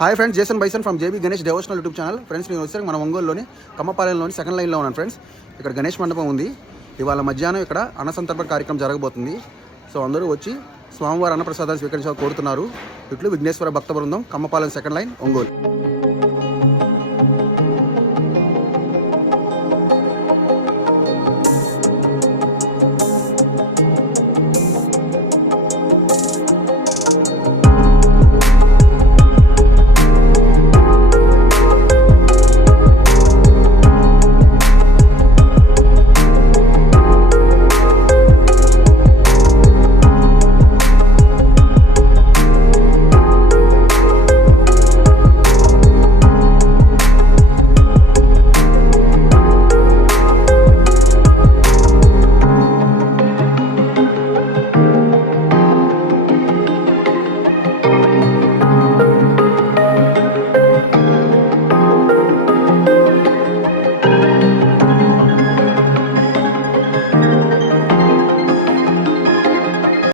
Hi friends, Jason bison from JB Ganesh devotional YouTube channel. Friends, నేను వచ్చేసరికి మన ఒంగోలులోని కమ్మపాలెంలోని సెకండ్ లైన్లో ఉన్నాను. ఫ్రెండ్స్, ఇక్కడ గణేష్ మండపం ఉంది. ఇవాళ మధ్యాహ్నం ఇక్కడ అన్నసంతర్పణ కార్యక్రమం జరగబోతుంది. సో అందరూ వచ్చి స్వామివారి అన్నప్రసాదాలు స్వీకరించాలని కోరుతున్నారు. ఇట్లు విఘ్నేశ్వర భక్త బృందం, కమ్మపాలెం సెకండ్ లైన్, ఒంగోలు.